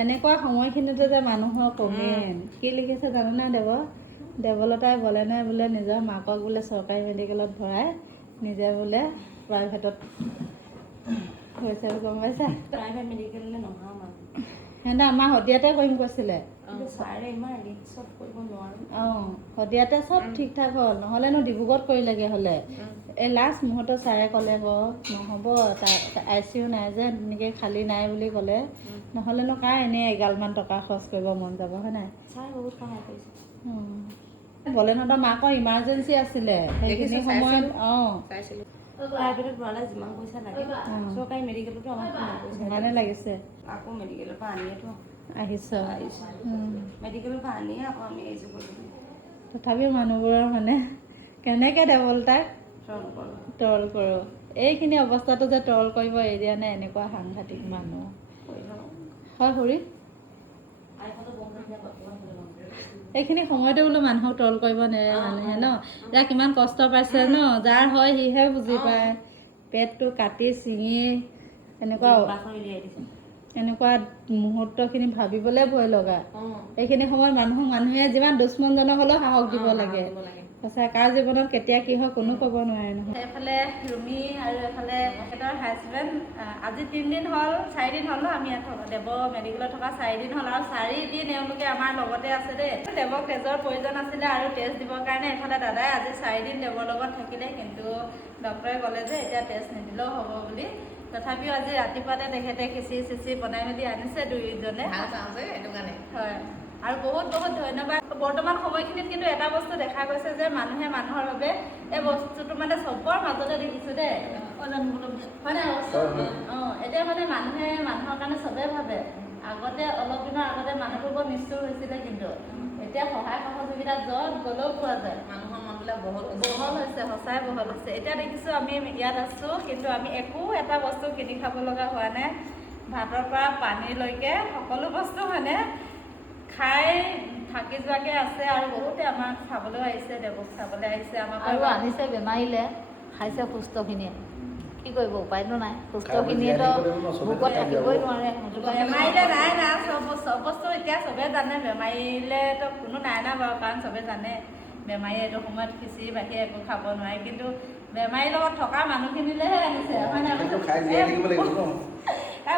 এনেকুৱা সময়খিনিতে যে মানুহৰ কমেণ্ট কি লিখিছে জানানে দেৱলতাই বলে নাই বোলে নিজৰ মাকক বোলে চৰকাৰী মেডিকেলত ভৰাই নিজে বোলে প্ৰাইভেটত হৈছে গম পাইছা। প্ৰাইভেট মেডিকেললৈ নহা মানুহ সিহঁতে আমাৰ শদিয়াতে কৰিম কৈছিলে। ছাৰে ইমান ৰিক্সত কৰিব নোৱাৰোঁ। শদিয়াতে চব ঠিক ঠাক হ'ল, নহ'লেনো ডিব্ৰুগড়ত কৰিলেগৈ হ'লে। এই লাষ্ট মুহূৰ্তত ছাৰে ক'লে নহ'ব, তাৰ ICU নাই যে এনেকৈ খালী নাই বুলি ক'লে, নহ'লেনো কাৰ এনেই এগালমান টকা খৰচ কৰিব মন যাব হয় নাই। ছাৰে বহুত সহায় কৰিছে। বলেনহঁতৰ মাকৰ ইমাৰ্জেঞ্চি আছিলে সেইখিনি সময়ত। চাইছিলোঁ প্ৰাইভেটত ভৰালে যিমান পইচা লাগে চৰকাৰী মেডিকেলতো আমাক সিমান পইচা সিমানে লাগিছে। আকৌ মেডিকেলৰ পৰা আনিয়েতো আহিছোঁ মেডিকেলৰ পৰা আনিয়ে আকৌ আমি আহিছোঁ কৰিলোঁ। তথাপিও মানুহবোৰৰ মানে কেনেকৈ দেৱলতাক ট্ৰল কৰোঁ, এইখিনি অৱস্থাটো যে ট্ৰল কৰিব এৰি দিয়া নাই এনেকুৱা সাংঘাতিক মানুহ হয় খুৰী। এইখিনি সময়তে বোলো মানুহক ট্ৰল কৰিব নেৰে মানুহে ন, যাৰ কিমান কষ্ট পাইছে ন, যাৰ হয় সিহে বুজি পায়। পেটটো কাটি ছিঙি এনেকুৱা মুহূৰ্তখিনি ভাবিবলৈ ভয় লগা। এইখিনি সময়ত মানুহে যিমান দুশ্মনজনক হ'লেও সাহস দিব লাগে। সঁচা কাৰ জীৱনত কেতিয়া কি হয় কোনো ক'ব নোৱাৰে নহয়। এইফালে ৰুমি আৰু এইফালে তেখেতৰ হাজবেণ্ড আজি 3 দিন হ'ল 4 দিন হ'ল ন আমি ইয়াত থকা দেৱ মেডিকেলত থকা 4 দিন হ'ল, আৰু 4 দিন এওঁলোকে আমাৰ লগতে আছে দেই। দেৱক তেজৰ প্ৰয়োজন আছিলে আৰু টেষ্ট দিবৰ কাৰণে এইফালে দাদাই আজি 4 দিন দেৱৰ লগত থাকিলে, কিন্তু ডক্টৰে ক'লে যে এতিয়া টেষ্ট নিদিলেও হ'ব বুলি। তথাপিও আজি ৰাতিপুৱাতে তেখেতে খিচিৰি বনাই মেলি আনিছে দুইজনে। হয়, আৰু বহুত ধন্যবাদ। বৰ্তমান সময়খিনিত কিন্তু এটা বস্তু দেখা গৈছে যে মানুহে মানুহৰ বাবে এই বস্তুটো মানে চবৰ মাজতে দেখিছোঁ দেই হয় নাই। এতিয়া মানে মানুহে মানুহৰ কাৰণে চবেই ভাবে। আগতে অলপ দিনৰ আগতে মানুহবোৰ বৰ নিষ্ঠুৰ হৈছিলে, কিন্তু এতিয়া সহায় সহযোগিতা য'ত গ'লেও পোৱা যায়। মানুহৰ মনবিলাক বহল হৈছে, সঁচাই বহল হৈছে। এতিয়া দেখিছোঁ আমি ইয়াত আছোঁ, কিন্তু আমি একো এটা বস্তু কিনি খাব লগা হোৱা নাই। ভাতৰ পৰা পানীলৈকে সকলো বস্তু মানে খাই থাকি যোৱাকৈ আছে, আৰু বহুতে আমাক চাবলৈ আহিছে, দেৱক চাবলৈ আহিছে। আমাক আৰু আনিছে বেমাৰীলে, খাইছে সুস্থখিনিয়ে। কি কৰিব, উপায়তো নাই। সুস্থখিনিয়েতো ভোকত থাকিবই নোৱাৰে। বেমাৰীলে নাই না চব বস্তু এতিয়া চবেই জানে, বেমাৰীলেতো কোনো নাই না বাৰু, কাৰণ চবেই জানে বেমাৰী এইটো সময়ত খিচিৰি বাহিৰে একো খাব নোৱাৰে। কিন্তু বেমাৰীৰ লগত থকা মানুহখিনিলেহে আনিছে হয় নাই।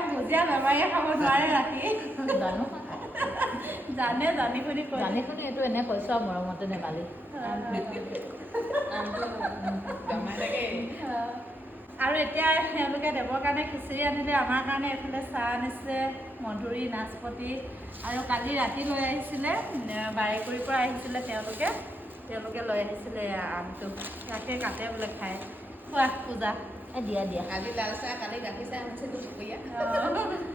ভুজিয়া বেমাৰীয়ে খাব নোৱাৰে ৰাতি জানি শুনি এইটো এনে কৈছো আৰু মৰমতে নেপালি। আৰু এতিয়া তেওঁলোকে দেৱৰ কাৰণে খিচিৰি আনিলে, আমাৰ কাৰণে এইফালে চাহ আনিছে, মধুৰি নাচপতি, আৰু কালি ৰাতি লৈ আহিছিলে বাৰেকুৰিৰ পৰা আহিছিলে তেওঁলোকে লৈ আহিছিলে আমটো, তাকে কাটে বোলে খাই। খোৱা পূজা দিয়া কালি লাল চাহ, কালি গাখীৰ চাহ আনিছিলোঁ দুপৰীয়া।